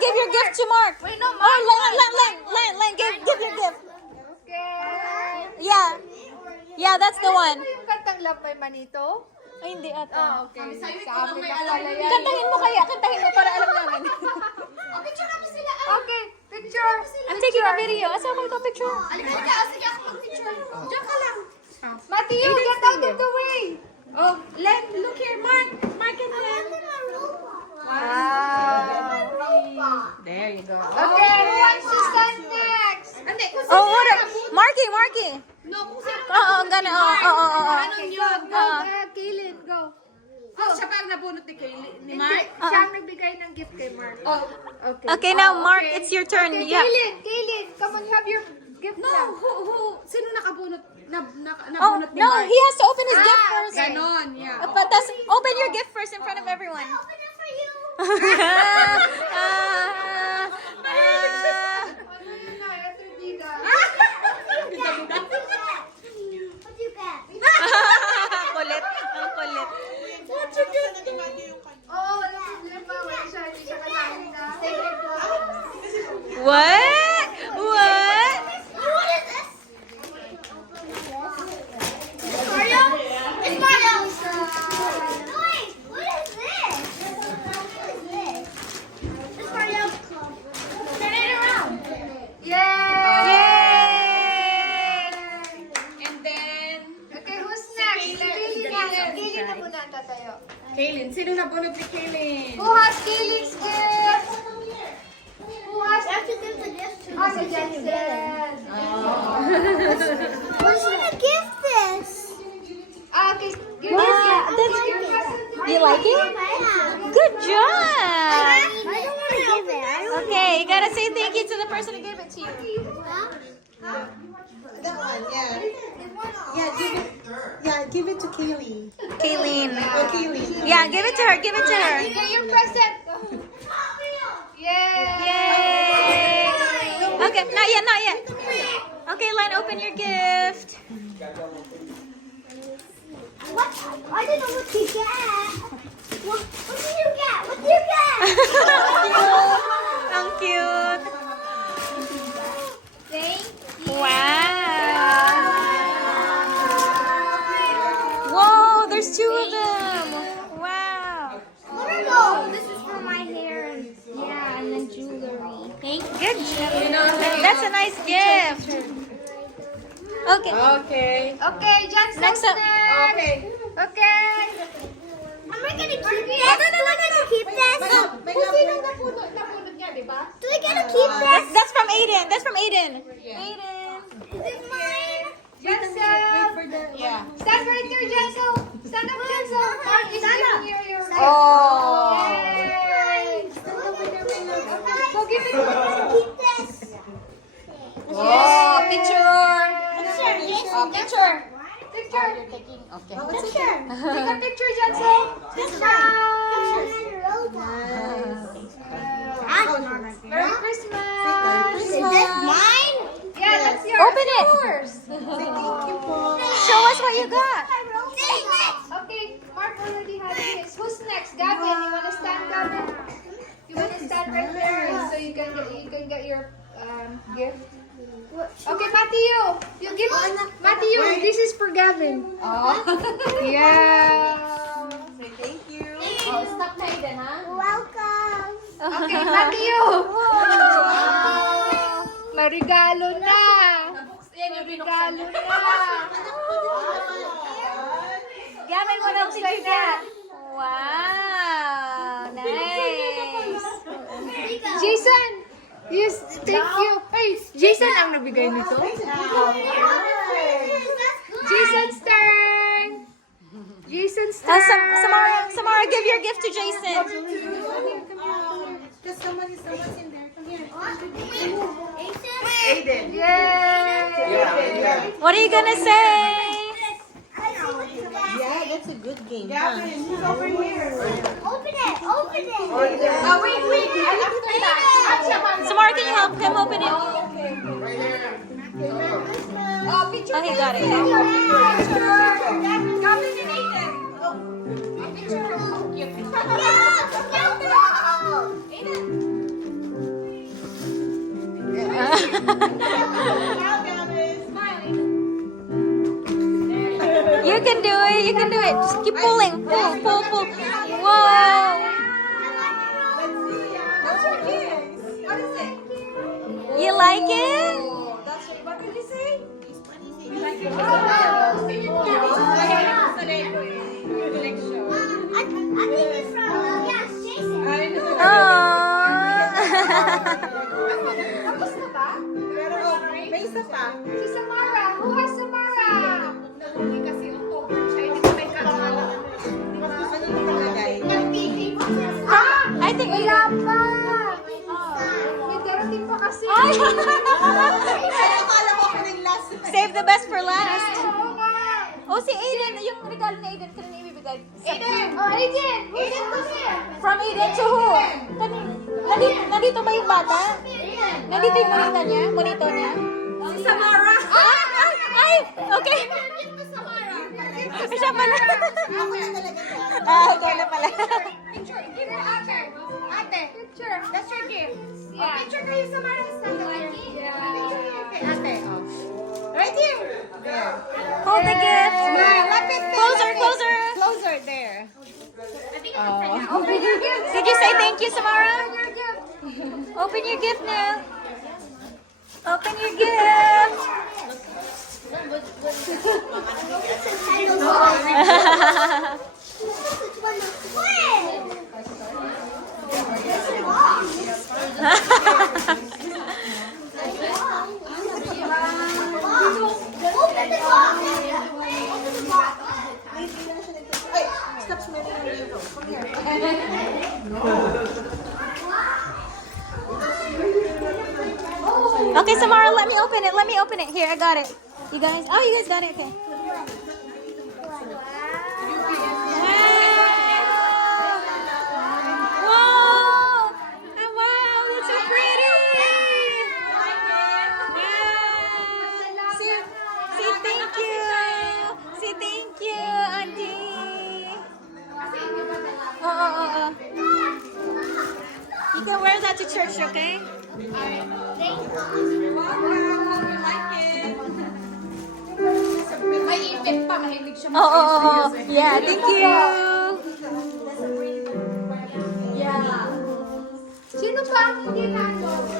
give your gift to Mark. Wait, no, Oh, Mark. Len, give your gift. Okay. Yeah, that's the one. Ano yung kantang Love My Manito? Ay, hindi ata. Okay. Sa amin na pala yan. Kantahin mo para alam namin. Picture kami sila. Okay, picture. I'm taking a video. Asa ko ito picture? Halika, sige ako mag-picture. Diyan ka lang. Matthew, get out of the way. Oh, Len, look here, Mark. Mark and Len. Wow. There you go. Okay, who wants to stand next? Hindi, kung Oh, order. Marky. No, kung sino. Oo, gana. Oo. Anong yun? Kaylin, go. Oh, siya pa ang nabunot ni Mark. Siya ang nagbigay ng gift kay Mark. Oh, Okay. Okay, now Mark, okay. it's your turn. Okay, Yeah. Kaylin, come on, have your gift no, now. sino nakabunot? Oh, Nabunot ni no, Mark? he has to open his gift first. Ganon, yeah. But open your gift first in front of everyone. Open it for you. Ano yun na, ito dida. What you get? Kulit. Ang kulit. Oh, wala siya, hindi siya kasali na. What? What? What is this? Mario? It's Mario! Wait, what is this? What is this? It's Mario. Turn it around. Yay! Yay! And then, Okay, who's next? Kaylin na muna ang tatayo. Kaylin. Sino nabunot ni Kaylin? Who has Kaylin's gift? Who has... I have to give the gift to si Jensen. Who's gonna give this? Okay, give Wow, this that's gift. Do you like it? Good job. I don't want to give it. Okay, you gotta say thank you to the person who gave it to you. That one, yeah. Give it to Kaylee. Kayleen. Oh, Kaylee. Yeah, give it to her. Give it to her. Get your present. Yay! Yay! Okay, not yet. Okay, Len, open your gift. What? I don't know what to get. What do you get? What do you get? Ang cute. Thank Wow. Whoa, there's two of them. Wow. Oh, this is for my hair and then jewelry. Thank you. Good job. That's a nice gift. Okay. Okay. Okay, Johnson Next up. Okay. Okay. Am I gonna keep this? I'm gonna keep this. Kung sino nabunot niya, di ba? Do I get to keep this? That's from Aiden. That's from Aiden. Aiden. Is it mine? Jensel. Yeah. Stand right there, Jensel. Stand up, Jensel. Mark is giving you your Oh. Yay. Go give it to me. Keep this. Oh, picture. Oh, picture. Picture. Okay. Picture. Take a picture, Jensel. Picture. Merry Christmas. Is this mine? Yeah, that's yours. Open it. Yours. Show us what you got. Okay, Mark already has his. Who's next? Gavin, you wanna stand, Gavin? You wanna stand right there so you can get your gift. Okay, Matthew, you give Matthew. This is for Gavin. Oh. Yeah. Say thank you. Oh, stop na Aiden, ha? Welcome. Okay, Matthew. Marigalo na. Marigalo na. Gavin, what else did you get? Wow, nice. Jason. Yes, thank you. Hey, Jason ang nagbigay nito. Jason's turn. Jason's turn. Samara, give your gift to Jason. Just someone's in there. Come here. Aiden. Yay! What are you gonna say? Yeah, that's a good game. Gavin, who's over here? Open it! Open it! Oh, wait. After that. Samara, can you help him open it? Oh, picture. Oh, he got it. Gavin and Aiden. Picture. No! No! No! Aiden. Akala ko ako ng last. Save the best for last. Oh, si Aiden. Yung regalo ni Aiden, kanina ibibigay. Aiden! Oh, Aiden! Aiden, come here! From Aiden to who? Nandito ba yung bata? Nandito yung monitor niya? Si Samara. Ay! Okay. Siya pala. Ako na talaga ito. Ikaw na pala. Picture. Give her ate. Ate. Picture. That's your gift. Oh, picture kayo Samara. Stand up there. Picture kayo kay ate. Oh. Right here. There. Hold the gift. Lapit there. Closer, lapit. closer. Closer there. Open your gift! Did you say thank you, Samara? Open your gift now. Open your gift. Stop smelling on you. Come here. Okay, Samara, let me open it. Let me open it. Here, I got it. You guys got it. Okay. Wow! Wow, that's so pretty. Wow. Say thank you. Say thank you, Auntie. Oh. You can wear that to church, okay? May ipit pa. Mahilig siya Oh. Yeah, thank you. Sino pa ang hindi nandun?